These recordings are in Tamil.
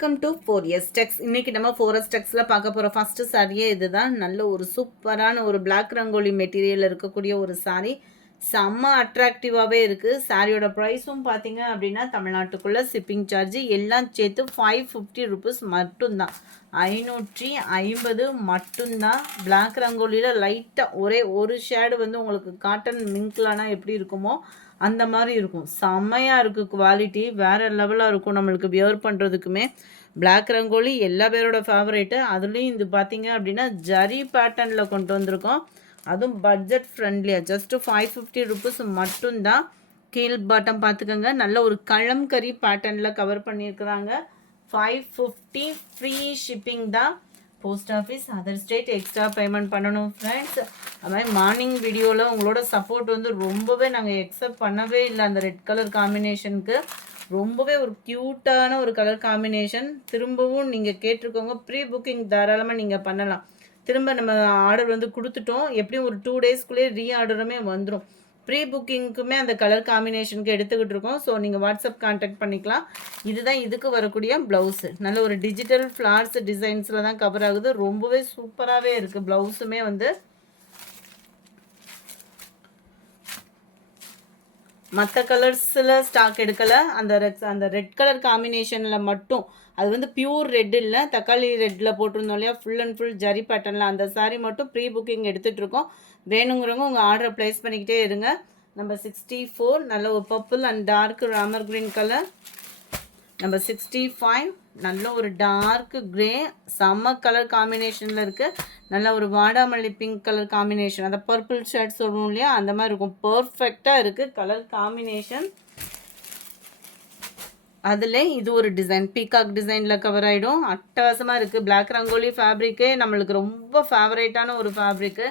Welcome to 4S Tex. இன்னைக்கு நம்ம 4S Texல பார்க்க போகிற ஃபர்ஸ்ட் சாரியே இதுதான். நல்ல ஒரு சூப்பரான ஒரு பிளாக் ரங்கோலி மெட்டீரியல் இருக்கக்கூடிய ஒரு சாரி. செம்ம அட்ராக்டிவாகவே இருக்குது. சாரியோட ப்ரைஸும் பார்த்தீங்க அப்படின்னா தமிழ்நாட்டுக்குள்ளே ஷிப்பிங் சார்ஜ் எல்லாம் சேர்த்து 550 ருபீஸ் மட்டும்தான். 550 மட்டும்தான். பிளாக் ரங்கோலியில் லைட்டாக ஒரே ஒரு ஷேடு வந்து உங்களுக்கு காட்டன் மிங்க்லானா எப்படி இருக்குமோ அந்த மாதிரி இருக்கும். செம்மையாக இருக்குது. குவாலிட்டி வேறு லெவலாக இருக்கும். நம்மளுக்கு வியர் பண்ணுறதுக்குமே பிளாக் ரங்கோலி எல்லா பேரோட ஃபேவரேட்டு. அதுலேயும் இது பார்த்தீங்க அப்படின்னா ஜரி பேட்டர்னில் கொண்டு வந்திருக்கோம். அதுவும் பட்ஜெட் ஃப்ரெண்ட்லியாக ஜஸ்ட்டு 550 ருபீஸ் மட்டும்தான். கீழ் பாட்டம் பார்த்துக்கோங்க. நல்ல ஒரு கழம்கரி பேட்டர்னில் கவர் பண்ணியிருக்கிறாங்க. 550 ஃப்ரீ ஷிப்பிங் தான். Post office other state extra payment பண்ணணும் ஃப்ரெண்ட்ஸ். அது மாதிரி மார்னிங் வீடியோவில் உங்களோட சப்போர்ட் வந்து ரொம்பவே நாங்கள் எக்ஸப்ட் பண்ணவே இல்லை. அந்த ரெட் கலர் காம்பினேஷனுக்கு ரொம்பவே ஒரு க்யூட்டான ஒரு கலர் காம்பினேஷன். திரும்பவும் நீங்கள் கேட்டிருக்கோங்க. ப்ரீ புக்கிங் தாராளமாக நீங்கள் பண்ணலாம். திரும்ப நம்ம ஆர்டர் வந்து கொடுத்துட்டோம். எப்படியும் ஒரு 2 டேஸ்க்குள்ளேயே ரீஆர்டருமே வந்துடும். ப்ரீ புக்கிங்க்குமே அந்த கலர் காம்பினேஷனுக்கு எடுத்துக்கிட்டு இருக்கோம். ஸோ நீங்கள் வாட்ஸ்அப் கான்டாக்ட் பண்ணிக்கலாம். இதுதான் இதுக்கு வரக்கூடிய ப்ளவுஸு. நல்ல ஒரு டிஜிட்டல் ஃப்ளார்ஸ் டிசைன்ஸில் தான் கவர் ஆகுது. ரொம்பவே சூப்பராகவே இருக்குது. ப்ளவுஸுமே வந்து மற்ற கலர்ஸில் ஸ்டாக் எடுக்கலை. அந்த ரெட் கலர் காம்பினேஷனில் மட்டும் அது வந்து பியூர் ரெட் இல்லை, தக்காளி ரெட்டில் போட்டிருந்தோம் இல்லையா, ஃபுல் அண்ட் ஃபுல் ஜரி பேட்டர்னில் அந்த சாரீ மட்டும் ப்ரீ புக்கிங் எடுத்துகிட்ருக்கோம். வேணுங்கிறவங்க உங்கள் ஆர்டரை ப்ளேஸ் பண்ணிக்கிட்டே இருங்க. நம்பர் 64 நல்ல ஒரு purple and dark Ramar green colour. Number 65 நல்ல ஒரு டார்க் கிரே செம்ம கலர் காம்பினேஷனில் இருக்குது. நல்ல ஒரு வாடாமல்லி பிங்க் கலர் காம்பினேஷன், அந்த பர்பிள் ஷர்ட் சொல்லுவோம் இல்லையா அந்த மாதிரி இருக்கும். பர்ஃபெக்டாக இருக்குது கலர் காம்பினேஷன். அதில் இது ஒரு டிசைன் பீகாக் டிசைனில் கவர் ஆகிடும். அட்டகாசமாக இருக்குது. பிளாக் ரங்கோலி ஃபேப்ரிக்கே நம்மளுக்கு ரொம்ப ஃபேவரேட்டான ஒரு ஃபேப்ரிக்கு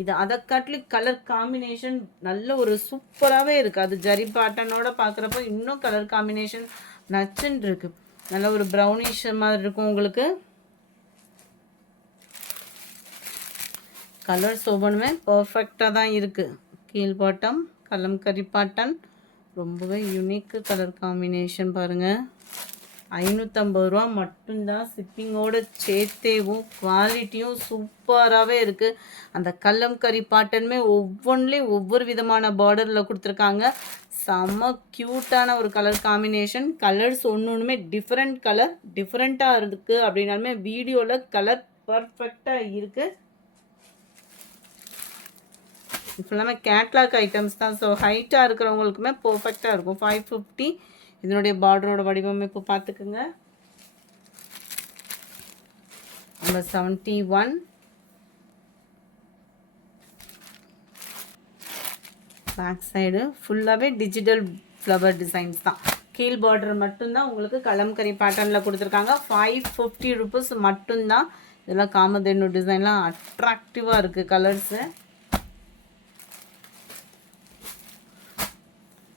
இது. அதை காட்டிலி கலர் காம்பினேஷன் நல்ல ஒரு சூப்பராகவே இருக்குது. அது ஜரி பேட்டர்னோட பார்க்குறப்போ இன்னும் கலர் காம்பினேஷன் நச்சுன்னு இருக்குது. நல்ல ஒரு ப்ரௌனிஷ் மாதிரி இருக்கும் உங்களுக்கு. கலர்ஸ் ஒவ்வொன்றுமே பர்ஃபெக்டாக தான் இருக்குது. கீழ் பாட்டம் கலம்கரி பாட்டன் ரொம்பவே யூனிக்கு கலர் காம்பினேஷன் பாருங்கள். 550 ரூபா மட்டும்தான். ஷிப்பிங்கோடு சேர்த்தேவும் குவாலிட்டியும் சூப்பராகவே இருக்குது. அந்த கலம்கரி பாட்டனுமே ஒவ்வொன்றிலையும் ஒவ்வொரு விதமான பார்டரில் கொடுத்துருக்காங்க. செம்ம க்யூட்டான ஒரு கலர் காம்பினேஷன். கலர்ஸ் ஒன்றுமே டிஃப்ரெண்ட் கலர் டிஃப்ரெண்ட்டாக இருக்குது. அப்படின்னாலுமே வீடியோவில் கலர் பர்ஃபெக்டாக இருக்குது. ஃபுல்லாமே கேட்லாக் ஐட்டம்ஸ் தான். ஸோ ஹைட்டாக இருக்கிறவங்களுக்குமே பர்ஃபெக்டாக இருக்கும். 550. இதனுடைய பார்டரோட வடிவமைப்பு பார்த்துக்குங்க. நம்பர் 71 பேக் சைடு ஃபுல்லாகவே டிஜிட்டல் ஃப்ளவர் டிசைன்ஸ் தான். கீழ் பார்டர் மட்டும்தான் உங்களுக்கு கலம்கரி பேட்டர்னில் கொடுத்துருக்காங்க. 550 ருபீஸ் மட்டும்தான். இதெல்லாம் காமதேனு டிசைன்லாம் அட்ராக்டிவாக இருக்குது கலர்ஸு.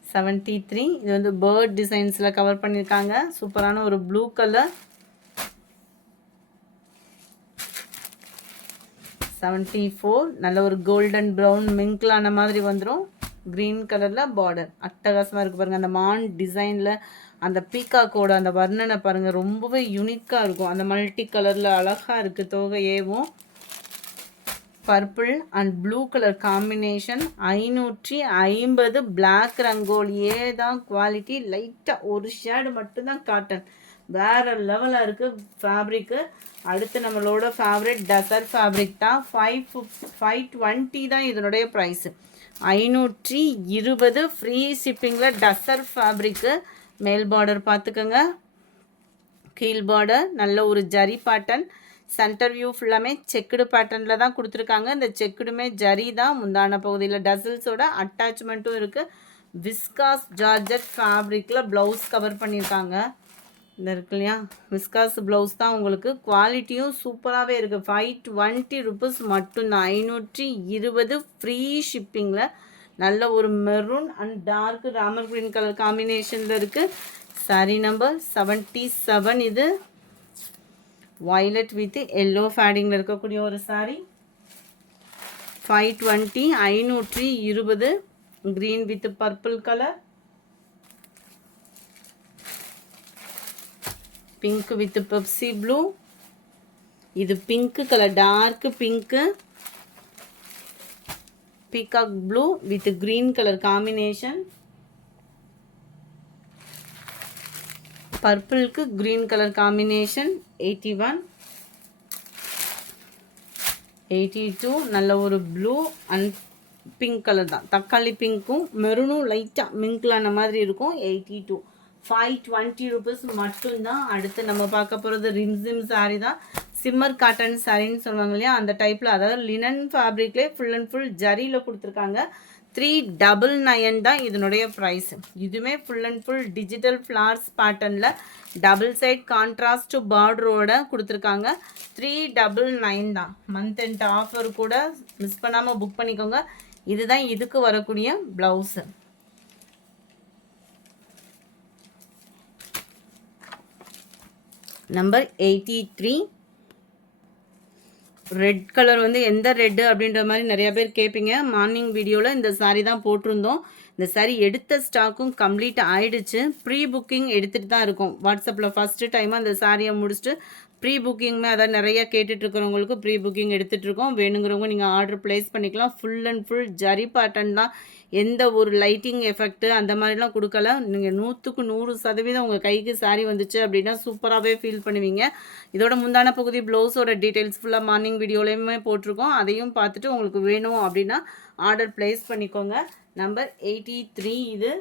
73 இது வந்து பேர்ட் டிசைன்ஸில் கவர் பண்ணியிருக்காங்க. சூப்பரான ஒரு ப்ளூ கலர். 74 நல்ல ஒரு கோல்டன் ப்ரௌன் மிங்க்லான மாதிரி வந்துடும். க்ரீன் கலரில் பார்டர் அட்டகாசமாக இருக்குது பாருங்கள். அந்த மான் டிசைனில் அந்த பீகாக்கோட அந்த வர்ணனை பாருங்கள், ரொம்பவே யூனிக்காக இருக்கும். அந்த மல்டி கலரில் அழகாக இருக்குது. தொகையேவும் purple and blue colour combination. 550 black ரங்கோலியே தான் குவாலிட்டி. லைட்டாக ஒரு ஷேடு மட்டும்தான் காட்டன். வேறு லெவலாக இருக்குது ஃபேப்ரிக்கு. அடுத்து நம்மளோட ஃபேவரட் டசர் ஃபேப்ரிக் தான். 520 தான் இதனுடைய ப்ரைஸு. 520 ஃப்ரீ ஷிப்பிங்கில் டசர் ஃபேப்ரிக்கு. மேல் பார்டர் பார்த்துக்கோங்க. கீழ் பார்டர் நல்ல ஒரு ஜரி பேட்டர்ன். சென்டர் வியூ ஃபுல்லாமே செக்குடு பேட்டர்னில் தான் கொடுத்துருக்காங்க. இந்த செக்குடுமே ஜரி தான். முந்தான பகுதியில் டசில்ஸோட அட்டாச்மெண்ட்டும் இருக்குது. விஸ்காஸ் ஜார்ஜெட் ஃபேப்ரிக்கில் ப்ளவுஸ் கவர் பண்ணியிருக்காங்க. இந்த இருக்கு இல்லையா, விஸ்காஸ் ப்ளவுஸ் தான் உங்களுக்கு. குவாலிட்டியும் சூப்பராகவே இருக்குது. 520 ருபீஸ் மட்டும்தான். 520 ஃப்ரீ ஷிப்பிங்கில். நல்ல ஒரு maroon and dark Ramar green colour காம்பினேஷனில் இருக்குது. சாரீ நம்பர் 77 இது. வயலட் வித் எல்லோ ஃபேடிங்கில் இருக்கக்கூடிய ஒரு sari. 520 520 green with purple colour. Pink with Pepsi blue. இது pink colour, dark pink, peacock blue with green colour combination. பர்பிளுக்கு green கலர் காம்பினேஷன். 81, 82 நல்ல ஒரு ப்ளூ அண்ட் பிங்க் கலர் தான். தக்காளி பிங்க்கும் மெரூனும் லைட்டாக மிங்க்லான மாதிரி இருக்கும். 82, 520 ருபீஸ் மட்டும்தான். அடுத்து நம்ம பார்க்க போகிறது ரிம்ஸிம் சாரீ தான். சிம்மர் காட்டன் சாரின்னு சொல்லுவாங்க இல்லையா, அந்த டைப்பில், அதாவது லினன் ஃபேப்ரிக்லேயே ஃபுல் அண்ட் ஃபுல் ஜரியில் கொடுத்துருக்காங்க. 399 தான் இதனுடைய ப்ரைஸ். இதுவுமே full and full digital flowers பேட்டர்னில் டபுள் சைட் கான்ட்ராஸ்ட் பார்டரோட கொடுத்துருக்காங்க. 399 தான். மந்த் அண்ட் ஆஃபர் கூட மிஸ் பண்ணாமல் புக் பண்ணிக்கோங்க. இதுதான் இதுக்கு வரக்கூடிய ப்ளவுஸு. நம்பர் 83. ரெட் கலர் வந்து எந்த ரெட்டு அப்படின்ற மாதிரி நிறையா பேர் கேட்பீங்க. மார்னிங் வீடியோவில் இந்த சாரீ தான் போட்டிருந்தோம். இந்த சாரீ எடுத்த ஸ்டாக்கும் கம்ப்ளீட் ஆகிடுச்சு. ப்ரீ புக்கிங் எடுத்துகிட்டு தான் இருக்கும். வாட்ஸ்அப்பில் ஃபஸ்ட்டு டைமாக அந்த சாரியை முடிச்சுட்டு ப்ரீ புக்கிங்குமே அதான் நிறையா கேட்டுட்ருக்கிறவங்களுக்கு ப்ரீ புக்கிங் எடுத்துகிட்ருக்கோம். வேணுங்கிறவங்க நீங்கள் ஆர்டர் ப்ளேஸ் பண்ணிக்கலாம். Full and full zari pattern தான். எந்த ஒரு லைட்டிங் எஃபெக்ட்டு அந்த மாதிரிலாம் கொடுக்கல. நீங்கள் 100க்கு 100% உங்கள் கைக்கு சாரீ வந்துச்சு அப்படின்னா சூப்பராகவே ஃபீல் பண்ணுவீங்க. இதோட முந்தான பகுதி ப்ளவுஸோட டீட்டெயில்ஸ் ஃபுல்லாக மார்னிங் வீடியோலையுமே போட்டிருக்கோம். அதையும் பார்த்துட்டு உங்களுக்கு வேணும் அப்படின்னா ஆர்டர் ப்ளேஸ் பண்ணிக்கோங்க. நம்பர் 83. இது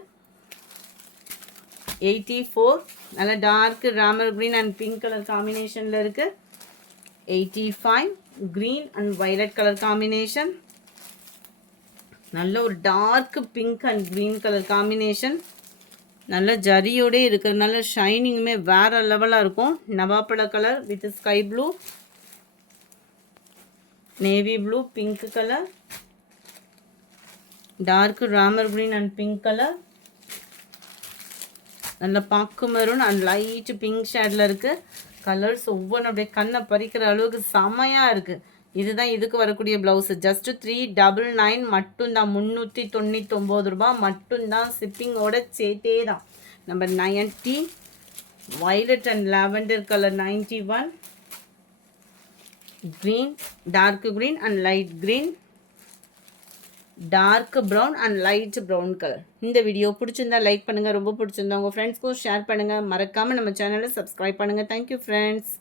84 நல்ல dark Ramar green and pink colour காம்பினேஷனில் இருக்குது. 85 green and violet colour combination. நல்ல ஒரு dark pink and green colour combination. நல்ல ஜரியோடே இருக்கிறதுனால ஷைனிங்குமே வேறு லெவலாக இருக்கும். நவாப்பழ colour with sky blue, navy blue, pink colour, dark Ramar green and pink colour, நல்ல பாக்கு மெரூன் அண்ட் லைட் பிங்க் ஷேடில் இருக்குது. கலர்ஸ் ஒவ்வொன்றும் அப்படியே கண்ணை பறிக்கிற அளவுக்கு செமையாக இருக்குது. இதுதான் இதுக்கு வரக்கூடிய ப்ளவுஸு. ஜஸ்ட்டு 399 மட்டும்தான். 399 ரூபா மட்டும்தான். ஷிப்பிங்கோட சேர்த்தே தான். Number 90 violet and lavender colour. 91 green, dark green and light green, dark brown and light brown colour. இந்த வீடியோ பிடிச்சிருந்தா லைக் பண்ணுங்கள். ரொம்ப பிடிச்சிருந்தா உங்கள் ஃப்ரெண்ட்ஸ்க்கும் ஷேர் பண்ணுங்கள். மறக்காமல் நம்ம சேனலை சப்ஸ்கிரைப் பண்ணுங்கள். Thank you friends.